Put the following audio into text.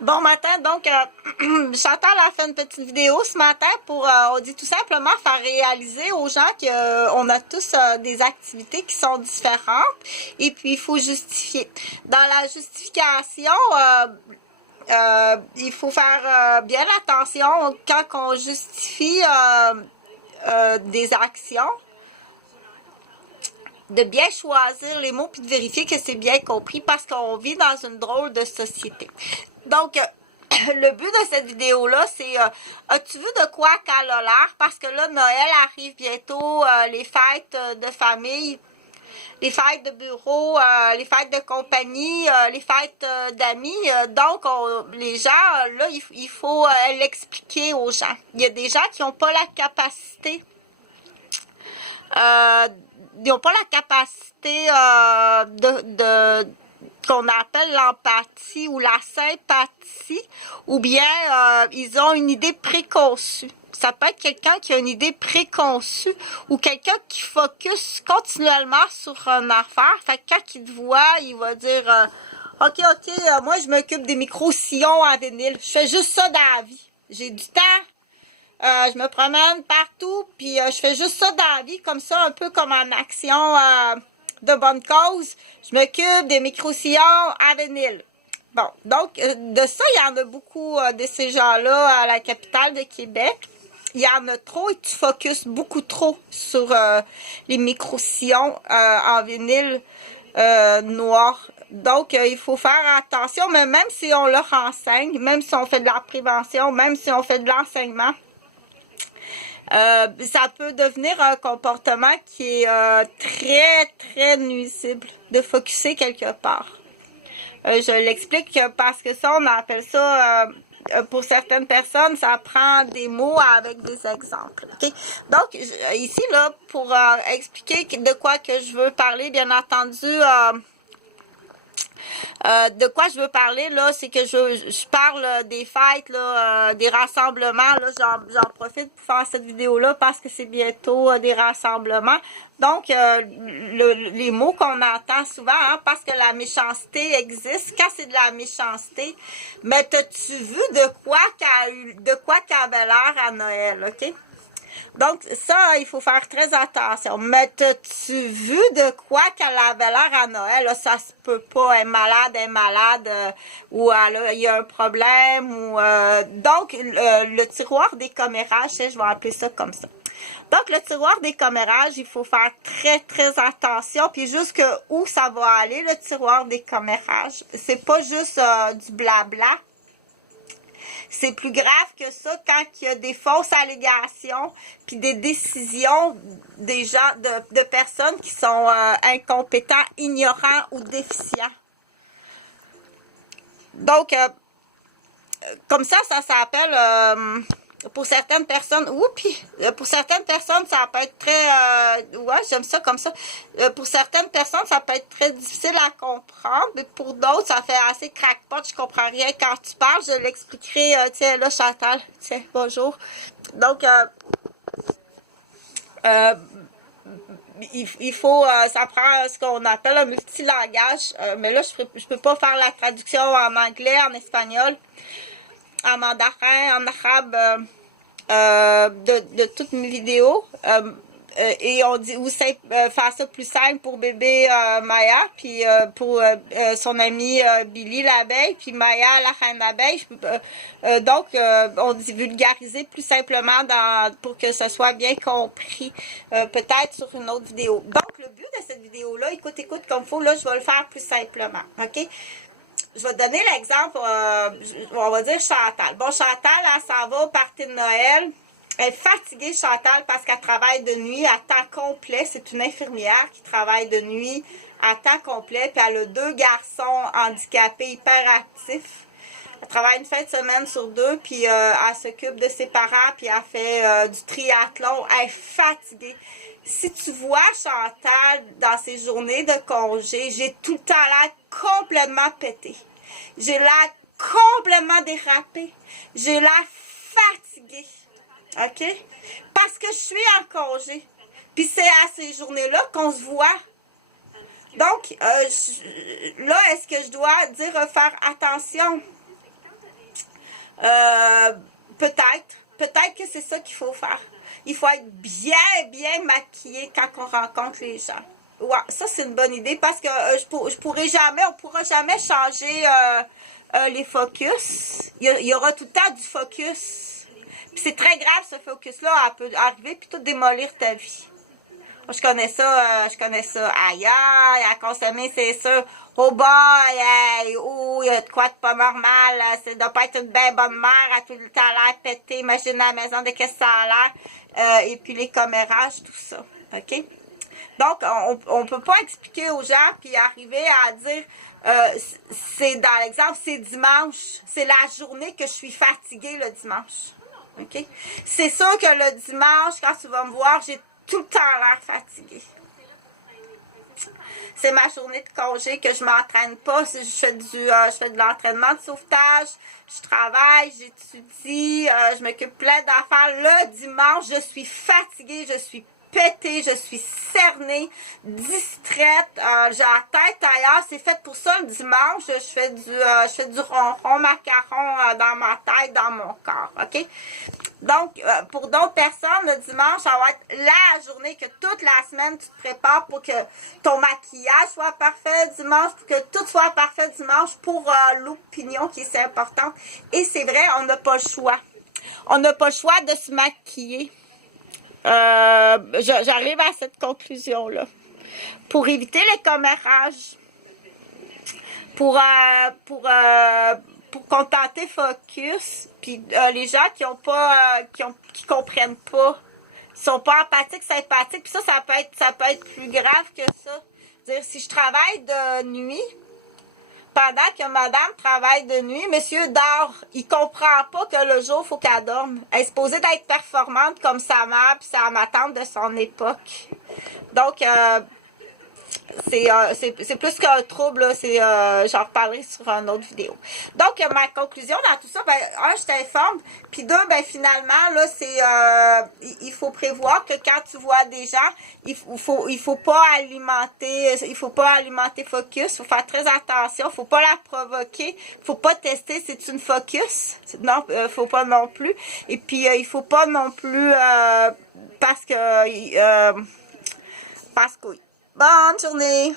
Bon matin, donc Chantal a fait une petite vidéo ce matin pour, on dit tout simplement faire réaliser aux gens qu'on a tous des activités qui sont différentes et puis il faut justifier. Dans la justification, il faut faire bien attention quand on justifie des actions, de bien choisir les mots puis de vérifier que c'est bien compris parce qu'on vit dans une drôle de société. Donc, le but de cette vidéo-là, c'est as-tu vu de quoi qu'elle a l'air? Parce que là, Noël arrive bientôt, les fêtes de famille, les fêtes de bureau, les fêtes de compagnie, les fêtes d'amis. Donc, les gens, là, il faut l'expliquer aux gens. Il y a des gens qui n'ont pas la capacité ils n'ont pas la capacité qu'on appelle l'empathie ou la sympathie, ou bien ils ont une idée préconçue. Ça peut être quelqu'un qui a une idée préconçue ou quelqu'un qui focus continuellement sur une affaire. Fait que quand il te voit, il va dire OK, moi je m'occupe des micro-sillons en vinyle. Je fais juste ça dans la vie. J'ai du temps. Je me promène partout, puis je fais juste ça dans la vie, comme ça, un peu comme en action de bonne cause. Je m'occupe des micro-sillons à vinyle. Bon, donc, de ça, il y en a beaucoup de ces gens-là à la capitale de Québec. Il y en a trop et tu focuses beaucoup trop sur les micro-sillons en vinyle noir. Donc, il faut faire attention, mais même si on leur enseigne, même si on fait de la prévention, même si on fait de l'enseignement, ça peut devenir un comportement qui est très, très nuisible de focuser quelque part. Je l'explique parce que ça, on appelle ça, pour certaines personnes, ça prend des mots avec des exemples. Okay? Donc, ici, là, pour expliquer de quoi que je veux parler, bien entendu, de quoi je veux parler, là, c'est que je parle des fêtes, là, des rassemblements, là, j'en profite pour faire cette vidéo-là parce que c'est bientôt des rassemblements. Donc, les mots qu'on entend souvent, hein, parce que la méchanceté existe, quand c'est de la méchanceté, mais t'as-tu vu de quoi qu'elle avait l'air à Noël, OK? Donc, ça, il faut faire très attention. Mais t'as-tu vu de quoi qu'elle avait l'air à Noël? Là, ça se peut pas. Elle est malade, ou il y a un problème. Donc, le tiroir des commérages, je vais appeler ça comme ça. Donc, le tiroir des commérages, il faut faire très, très attention. Puis, jusque où ça va aller, le tiroir des commérages. C'est pas juste du blabla. C'est plus grave que ça quand il y a des fausses allégations puis des décisions des gens, de personnes qui sont incompétents, ignorants ou déficients. Donc, comme ça s'appelle... pour certaines personnes, pour certaines personnes, ça peut être très, ouais, j'aime ça comme ça. Pour certaines personnes, ça peut être très difficile à comprendre, mais pour d'autres, ça fait assez crackpot, je comprends rien quand tu parles, je l'expliquerai, tiens, là, Chantal, tiens, bonjour. Donc, il faut, ça prend ce qu'on appelle un multilangage, mais là, je peux pas faire la traduction en anglais, en espagnol, en mandarin, en arabe, de toutes mes vidéos. Et on dit ou faire ça plus simple pour bébé Maya, puis pour son amie Billy l'abeille, puis Maya la reine abeille. Donc, on dit vulgariser plus simplement pour que ce soit bien compris, peut-être sur une autre vidéo. Donc, le but de cette vidéo-là, écoute comme il faut, là, je vais le faire plus simplement, OK? Je vais te donner l'exemple, on va dire Chantal. Bon, Chantal, elle s'en va au party de Noël. Elle est fatiguée, Chantal, parce qu'elle travaille de nuit à temps complet. C'est une infirmière qui travaille de nuit à temps complet. Puis elle a 2 garçons handicapés hyperactifs. Elle travaille une fin de semaine sur 2, puis elle s'occupe de ses parents, puis elle fait du triathlon. Elle est fatiguée. Si tu vois Chantal dans ses journées de congé, j'ai tout le temps l'air complètement pété. J'ai l'air complètement dérapé. J'ai l'air fatiguée. OK? Parce que je suis en congé. Puis c'est à ces journées-là qu'on se voit. Donc, là, est-ce que je dois dire faire attention? Peut-être que c'est ça qu'il faut faire. Il faut être bien maquillé quand on rencontre les gens. Ouais, ça c'est une bonne idée parce que on pourra jamais changer les focus. Il y aura tout le temps du focus. Puis c'est très grave ce focus-là, elle peut arriver puis tout démolir ta vie. Je connais ça. Aïe, aïe, à consommer, c'est sûr. Oh boy, hey, il y a de quoi de pas normal. Ça doit pas être une bien bonne mère, à tout le temps l'air pété. Imagine à la maison de qu'est-ce que ça a l'air. Et puis les commérages, tout ça. OK? Donc, on peut pas expliquer aux gens puis arriver à dire, c'est dans l'exemple, c'est dimanche. C'est la journée que je suis fatiguée le dimanche. OK? C'est sûr que le dimanche, quand tu vas me voir, j'ai tout le temps l'air fatiguée. C'est ma journée de congé que je m'entraîne pas. Je fais de l'entraînement de sauvetage, je travaille, j'étudie, je m'occupe plein d'affaires. Le dimanche, je suis fatiguée, je suis pétée, je suis cernée, distraite, j'ai la tête ailleurs. C'est fait pour ça le dimanche. Je fais du ronron macaron dans ma tête, dans mon corps. OK? Donc, pour d'autres personnes, le dimanche, ça va être la journée que toute la semaine, tu te prépares pour que ton maquillage soit parfait dimanche, pour que tout soit parfait dimanche pour l'opinion qui est si importante. Et c'est vrai, on n'a pas le choix. On n'a pas le choix de se maquiller. J'arrive à cette conclusion-là. Pour éviter les commérages, pour contenter focus, puis les gens qui comprennent pas, sont pas empathiques, sympathiques, puis ça peut être plus grave que ça. C'est-à-dire, si je travaille de nuit, pendant que madame travaille de nuit, monsieur dort. Il comprend pas que le jour, il faut qu'elle dorme. Elle est supposée d'être performante comme sa mère puis ma tante de son époque. Donc, c'est plus qu'un trouble, là. J'en reparlerai sur une autre vidéo. Donc, ma conclusion dans tout ça, je t'informe. Puis deux, finalement, là, il faut prévoir que quand tu vois des gens, il faut pas alimenter focus. Il faut faire très attention. Il faut pas la provoquer. Il faut pas tester c'est une focus. Non, faut pas non plus. Et puis, il faut pas non plus, parce que oui. Bonne journée!